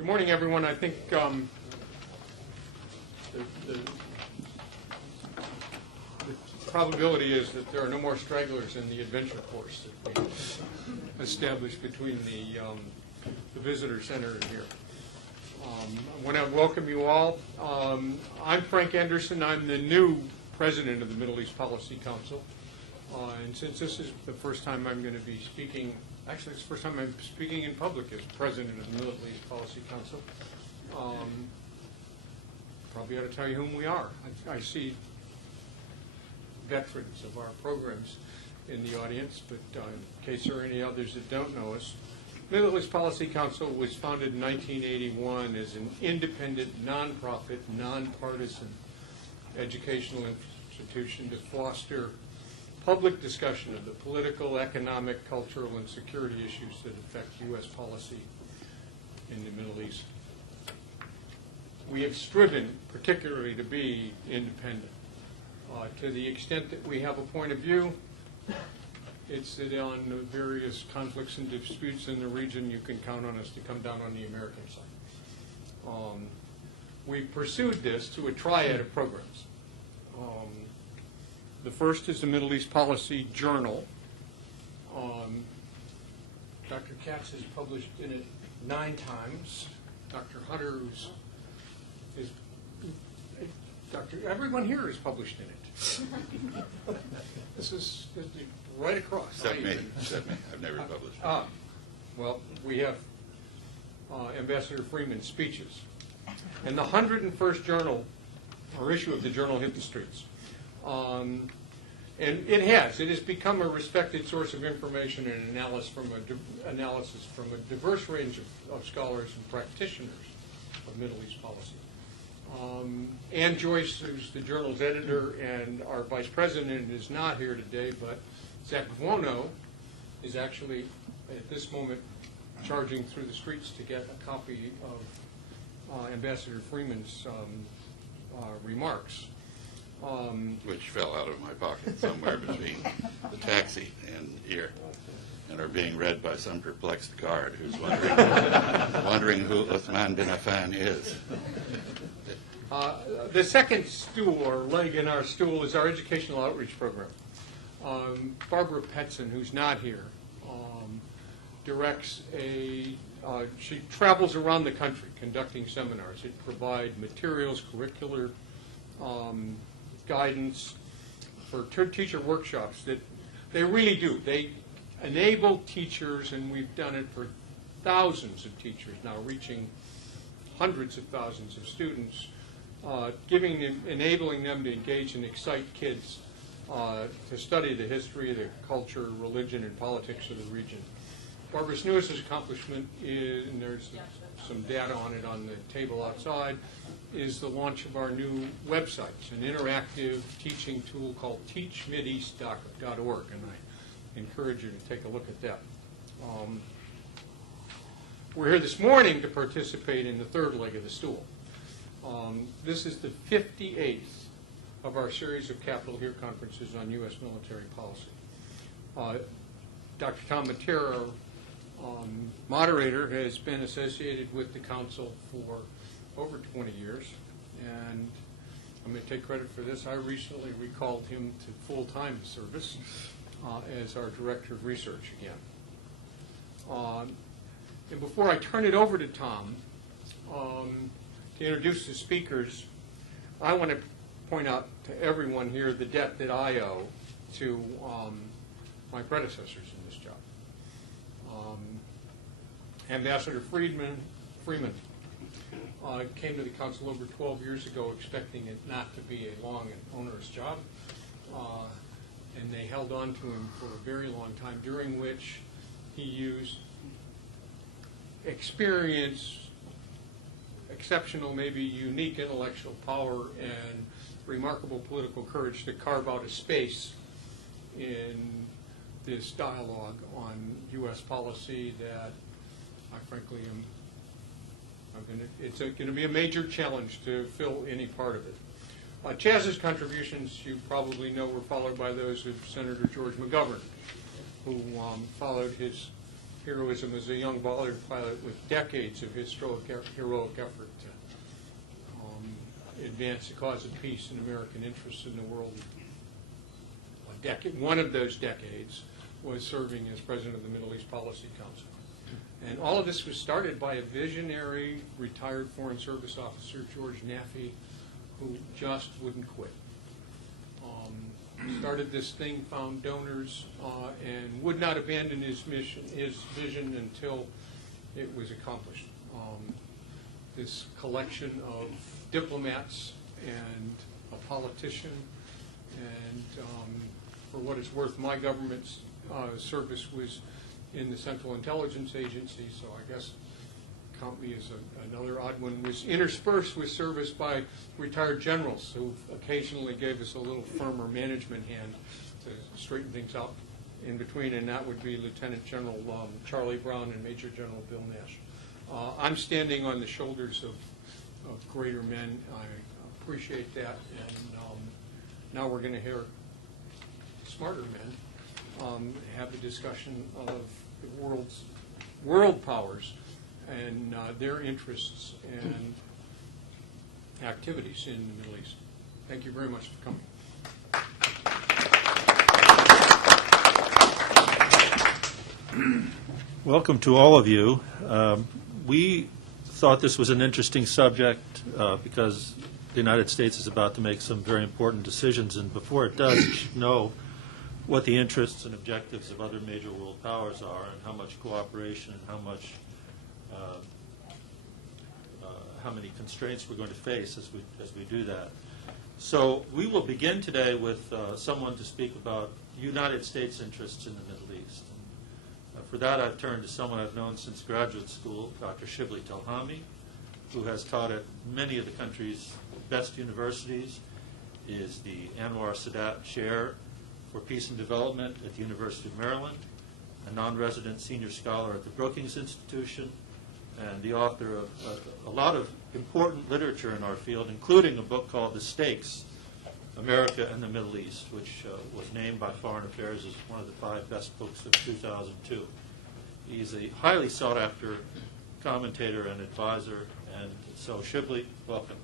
Good morning, everyone. I think the probability is that there are no more stragglers in the adventure course that we established between the visitor center and here. I want to welcome you all. I'm Frank Anderson. I'm the new president of the Middle East Policy Council. And since this is the first time I'm going to be speaking, actually it's the first time I'm speaking in public as president of the Middle East Policy Council, probably ought to tell you whom we are. I see veterans of our programs in the audience, but in case there are any others that don't know us, Middle East Policy Council was founded in 1981 as an independent, nonprofit, nonpartisan educational institution to foster public discussion of the political, economic, cultural, and security issues that affect U.S. policy in the Middle East. We have striven particularly to be independent. To the extent that we have a point of view, it's that on the various conflicts and disputes in the region, you can count on us to come down on the American side. We pursued this to a triad of programs. The first is the Middle East Policy Journal. Dr. Katz has published in it 9 times. Dr. Hunter, everyone here is published in it. This is right across. Except me. I've never published. Well, we have Ambassador Freeman's speeches. And the 101st journal, or issue of the journal, hit the streets. And it has become a respected source of information and analysis from a diverse range of scholars and practitioners of Middle East policy. Ann Joyce, who's the journal's editor and our vice president, is not here today, but Zach Buono is actually, at this moment, charging through the streets to get a copy of Ambassador Freeman's remarks. Which fell out of my pocket somewhere between the taxi and here, and are being read by some perplexed guard who's wondering who Uthman bin Affan is. The second stool, or leg in our stool, is our educational outreach program. Barbara Petzen, who's not here, directs she travels around the country conducting seminars. It provides materials, curricular guidance for teacher workshops that they really do. They enable teachers, and we've done it for thousands of teachers now, reaching hundreds of thousands of students, enabling them to engage and excite kids to study the history, the culture, religion, and politics of the region. Barbara's newest accomplishment is, and there's some data on it on the table outside, is the launch of our new website. It's an interactive teaching tool called teachmideast.org, and I encourage you to take a look at that. We're here this morning to participate in the third leg of the stool. This is the 58th of our series of Capitol Hill conferences on U.S. military policy. Dr. Tom Matera, moderator, has been associated with the council for over 20 years, and I'm going to take credit for this. I recently recalled him to full-time service as our director of research again. And before I turn it over to Tom to introduce the speakers, I want to point out to everyone here the debt that I owe to my predecessors in this job. Ambassador Freeman came to the council over 12 years ago expecting it not to be a long and onerous job, and they held on to him for a very long time, during which he used experience, exceptional, maybe unique intellectual power, and remarkable political courage to carve out a space in this dialogue on U.S. policy that I frankly am it's going to be a major challenge to fill any part of it. Chaz's contributions, you probably know, were followed by those of Senator George McGovern, who followed his heroism as a young volunteer pilot with decades of heroic effort to advance the cause of peace and American interests in the world. One of those decades was serving as president of the Middle East Policy Council. And all of this was started by a visionary retired Foreign Service officer, George Naffey, who just wouldn't quit. Started this thing, found donors, and would not abandon his mission, his vision, until it was accomplished. This collection of diplomats and a politician, and for what it's worth, my government's service was in the Central Intelligence Agency, so I guess count me as another odd one, was interspersed with service by retired generals who occasionally gave us a little firmer management hand to straighten things out in between, and that would be Lieutenant General Charlie Brown and Major General Bill Nash. I'm standing on the shoulders of greater men. I appreciate that, and now we're going to hear smarter men have a discussion of the world powers and their interests and activities in the Middle East. Thank you very much for coming. Welcome to all of you. We thought this was an interesting subject because the United States is about to make some very important decisions, and before it does, it should know what the interests and objectives of other major world powers are, and how much cooperation and how many constraints we're going to face as we do that. So we will begin today with someone to speak about United States interests in the Middle East. For that, I've turned to someone I've known since graduate school, Dr. Shibli Telhami, who has taught at many of the country's best universities, is the Anwar Sadat Chair for Peace and Development at the University of Maryland, a non-resident senior scholar at the Brookings Institution, and the author of a lot of important literature in our field, including a book called The Stakes, America and the Middle East, which was named by Foreign Affairs as one of the 5 best books of 2002. He's a highly sought-after commentator and advisor, and so Shibli, welcome.